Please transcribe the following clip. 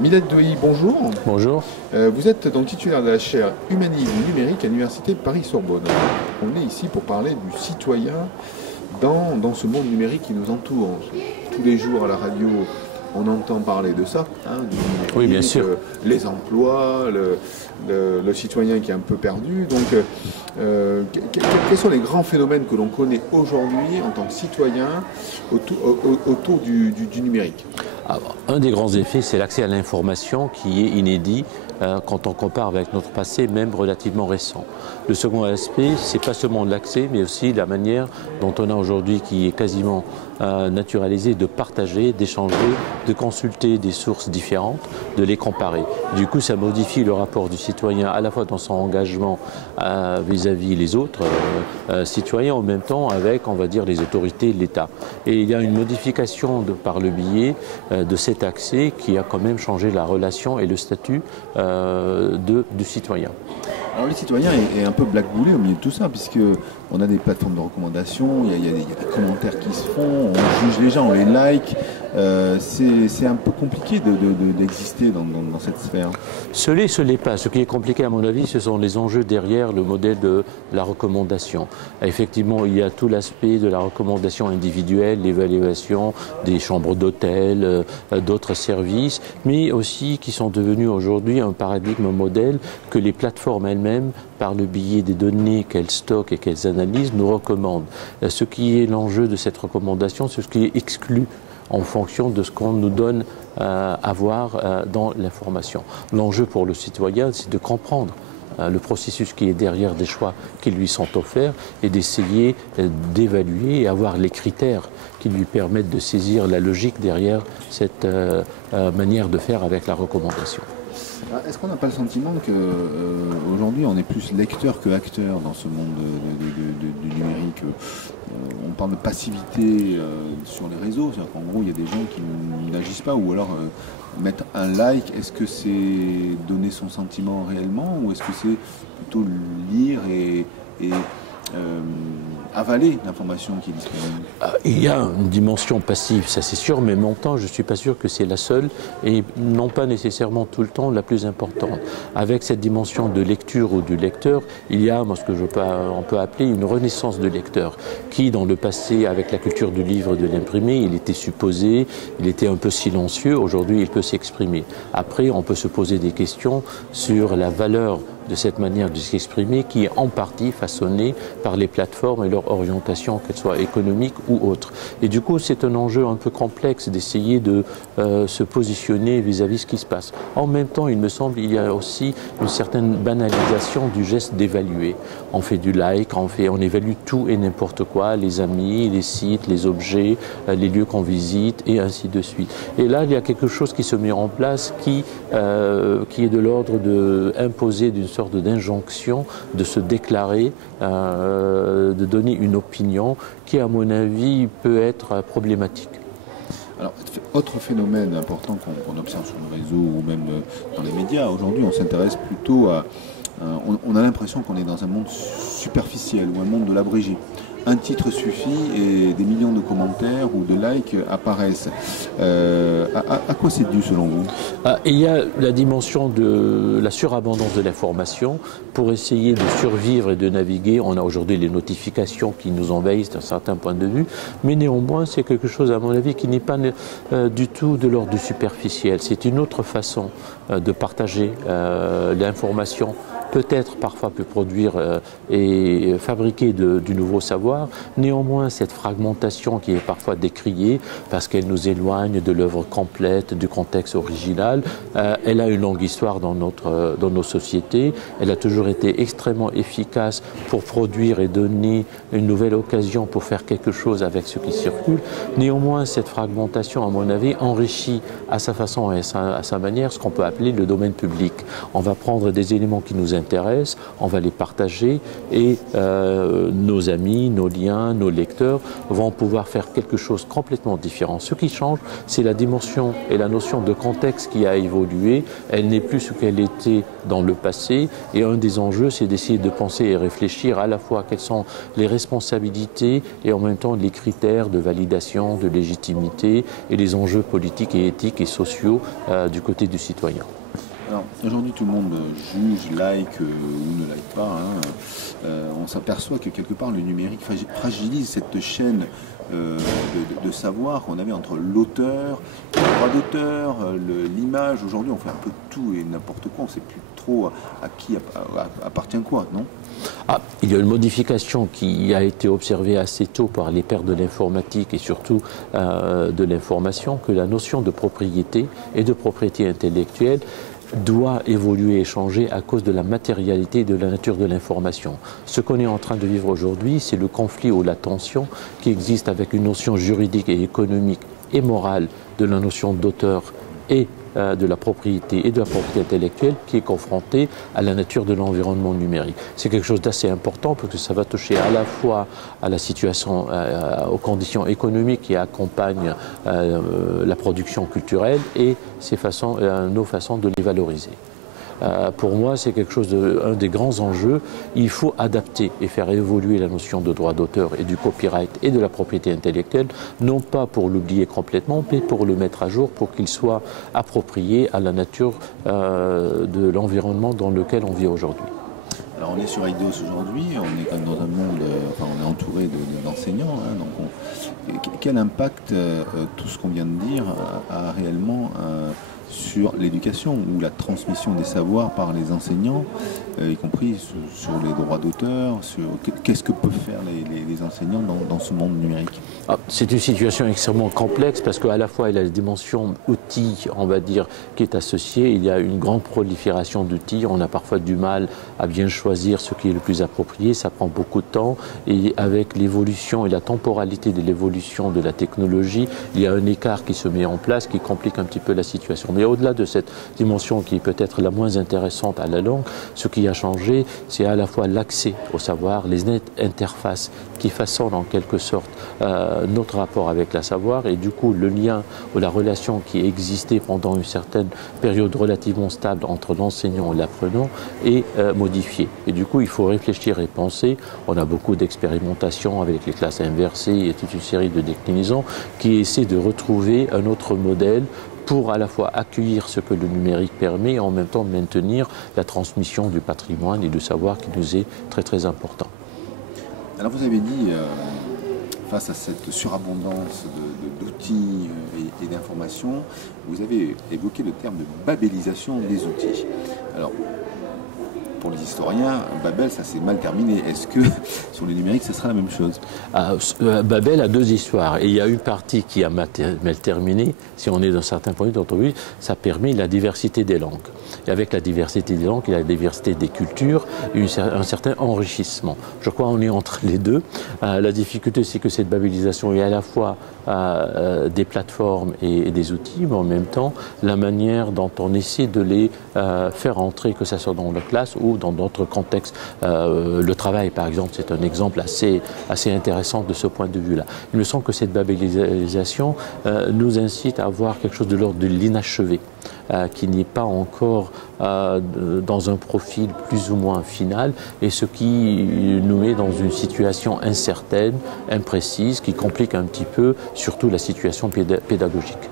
Milette Douilly, bonjour. Bonjour. Vous êtes donc titulaire de la chaire Humanisme numérique à l'Université Paris-Sorbonne. On est ici pour parler du citoyen dans ce monde numérique qui nous entoure. Tous les jours à la radio, on entend parler de ça, du numérique, oui, bien sûr. Les emplois, le citoyen qui est un peu perdu. Donc, quels sont les grands phénomènes que l'on connaît aujourd'hui en tant que citoyen autour du numérique? Alors, un des grands effets, c'est l'accès à l'information qui est inédit quand on compare avec notre passé, même relativement récent. Le second aspect, c'est pas seulement l'accès, mais aussi la manière dont on a aujourd'hui, qui est quasiment naturalisée, de partager, d'échanger, de consulter des sources différentes, de les comparer. Du coup, ça modifie le rapport du citoyen à la fois dans son engagement vis-à-vis les autres citoyens, en même temps avec, on va dire, les autorités de l'État. Et il y a une modification par le biais de cet accès qui a quand même changé la relation et le statut du citoyen. Alors le citoyen est un peu blackboulé au milieu de tout ça, puisqu'on a des plateformes de recommandation, il y a des commentaires qui se font, on juge les gens, on les like. C'est un peu compliqué d'exister dans cette sphère. Ce l'est pas. Ce qui est compliqué à mon avis, ce sont les enjeux derrière le modèle de la recommandation. Effectivement, il y a tout l'aspect de la recommandation individuelle, l'évaluation des chambres d'hôtel, d'autres services, mais aussi qui sont devenus aujourd'hui un paradigme modèle que les plateformes elles-mêmes, par le biais des données qu'elles stockent et qu'elles analysent, nous recommandent. Ce qui est l'enjeu de cette recommandation, c'est ce qui est exclu en fonction de ce qu'on nous donne à voir dans l'information. L'enjeu pour le citoyen, c'est de comprendre le processus qui est derrière des choix qui lui sont offerts et d'essayer d'évaluer et avoir les critères qui lui permettent de saisir la logique derrière cette manière de faire avec la recommandation. Est-ce qu'on n'a pas le sentiment qu'aujourd'hui on est plus lecteur que acteur dans ce monde du numérique? On parle de passivité sur les réseaux, c'est-à-dire qu'en gros il y a des gens qui n'agissent pas ou alors mettre un like. Est-ce que c'est donner son sentiment réellement ou est-ce que c'est plutôt lire et avaler l'information qui est disponible? Il y a une dimension passive, ça c'est sûr, mais en même temps, je ne suis pas sûr que c'est la seule et non pas nécessairement tout le temps la plus importante. Avec cette dimension de lecture ou du lecteur, il y a ce que on peut appeler une renaissance de lecteur qui, dans le passé, avec la culture du livre et de l'imprimé, il était supposé, il était un peu silencieux, aujourd'hui il peut s'exprimer. Après, on peut se poser des questions sur la valeur de cette manière de s'exprimer qui est en partie façonnée par les plateformes et leur orientation, qu'elle soit économique ou autre. Et du coup, c'est un enjeu un peu complexe d'essayer de se positionner vis-à-vis de ce qui se passe. En même temps, il me semble, il y a aussi une certaine banalisation du geste d'évaluer. On fait du like, on évalue tout et n'importe quoi, les amis, les sites, les objets, les lieux qu'on visite et ainsi de suite. Et là, il y a quelque chose qui se met en place qui est de l'ordre d'imposer d'une sorte d'injonction de se déclarer, de donner une opinion qui, à mon avis, peut être problématique. Alors, autre phénomène important qu'on observe sur le réseau ou même dans les médias, aujourd'hui on s'intéresse plutôt à... on a l'impression qu'on est dans un monde superficiel ou un monde de l'abrégé. Un titre suffit et des millions de commentaires ou de likes apparaissent. À quoi c'est dû selon vous? Il y a la dimension de la surabondance de l'information. Pour essayer de survivre et de naviguer, on a aujourd'hui les notifications qui nous envahissent d'un certain point de vue, mais néanmoins c'est quelque chose à mon avis qui n'est pas du tout de l'ordre du superficiel. C'est une autre façon de partager l'information. Peut-être parfois peut produire et fabriquer du nouveau savoir. Néanmoins, cette fragmentation qui est parfois décriée parce qu'elle nous éloigne de l'œuvre complète, du contexte original, elle a une longue histoire dans nos sociétés. Elle a toujours été extrêmement efficace pour produire et donner une nouvelle occasion pour faire quelque chose avec ce qui circule. Néanmoins, cette fragmentation, à mon avis, enrichit à sa façon et à sa manière ce qu'on peut appeler le domaine public. On va prendre des éléments qui nous intéressent intéressent, on va les partager et nos amis, nos liens, nos lecteurs vont pouvoir faire quelque chose complètement différent. Ce qui change, c'est la dimension et la notion de contexte qui a évolué. Elle n'est plus ce qu'elle était dans le passé et un des enjeux, c'est d'essayer de penser et réfléchir à la fois quelles sont les responsabilités et en même temps les critères de validation, de légitimité et les enjeux politiques et éthiques et sociaux du côté du citoyen. Alors, aujourd'hui, tout le monde juge, like ou ne like pas. On s'aperçoit que quelque part, le numérique fragilise cette chaîne de savoir qu'on avait entre l'auteur, le droit d'auteur, l'image. Aujourd'hui, on fait un peu tout et n'importe quoi. On ne sait plus trop à qui appartient quoi, non ? Il y a une modification qui a été observée assez tôt par les pères de l'informatique et surtout de l'information, que la notion de propriété et de propriété intellectuelle doit évoluer et changer à cause de la matérialité et de la nature de l'information. Ce qu'on est en train de vivre aujourd'hui, c'est le conflit ou la tension qui existe avec une notion juridique et économique et morale de la notion d'auteur et de la propriété et de la propriété intellectuelle qui est confrontée à la nature de l'environnement numérique. C'est quelque chose d'assez important parce que ça va toucher à la fois à la situation, aux conditions économiques qui accompagnent la production culturelle et nos façons de les valoriser. Pour moi, c'est quelque chose un des grands enjeux. Il faut adapter et faire évoluer la notion de droit d'auteur et du copyright et de la propriété intellectuelle, non pas pour l'oublier complètement, mais pour le mettre à jour, pour qu'il soit approprié à la nature de l'environnement dans lequel on vit aujourd'hui. Alors on est sur Eidos aujourd'hui, on est comme dans un monde, on est entouré d'enseignants, donc quel impact tout ce qu'on vient de dire a réellement sur l'éducation ou la transmission des savoirs par les enseignants, y compris sur les droits d'auteur, sur qu'est-ce que peuvent faire les enseignants dans ce monde numérique? C'est une situation extrêmement complexe parce qu'à la fois il y a la dimension outils, on va dire, qui est associée. Il y a une grande prolifération d'outils. On a parfois du mal à bien choisir ce qui est le plus approprié. Ça prend beaucoup de temps. Et avec l'évolution et la temporalité de l'évolution de la technologie, il y a un écart qui se met en place qui complique un petit peu la situation. Mais au-delà de cette dimension qui est peut-être la moins intéressante à la langue, ce qui a changé, c'est à la fois l'accès au savoir, les interfaces qui façonnent en quelque sorte notre rapport avec la savoir et du coup le lien ou la relation qui existait pendant une certaine période relativement stable entre l'enseignant et l'apprenant est modifiée. Et du coup il faut réfléchir et penser. On a beaucoup d'expérimentations avec les classes inversées et toute une série de déclinaisons qui essaient de retrouver un autre modèle pour à la fois accueillir ce que le numérique permet et en même temps maintenir la transmission du patrimoine et du savoir qui nous est très très important. Alors vous avez dit, face à cette surabondance d'outils et d'informations, vous avez évoqué le terme de babélisation des outils. Alors, pour les historiens, Babel, ça s'est mal terminé. Est-ce que sur le numérique, ce sera la même chose? Babel a deux histoires. Et il y a une partie qui a mal terminé. Si on est dans certains points d'entrevue, ça permet la diversité des langues. Et avec la diversité des langues et la diversité des cultures, un certain enrichissement. Je crois qu'on est entre les deux. La difficulté, c'est que cette babélisation est à la fois des plateformes et des outils, mais en même temps, la manière dont on essaie de les faire entrer, que ce soit dans la classe ou dans d'autres contextes. Le travail, par exemple, c'est un exemple assez intéressant de ce point de vue-là. Il me semble que cette babélisation nous incite à voir quelque chose de l'ordre de l'inachevé, qui n'est pas encore dans un profil plus ou moins final, et ce qui nous met dans une situation incertaine, imprécise, qui complique un petit peu surtout la situation pédagogique.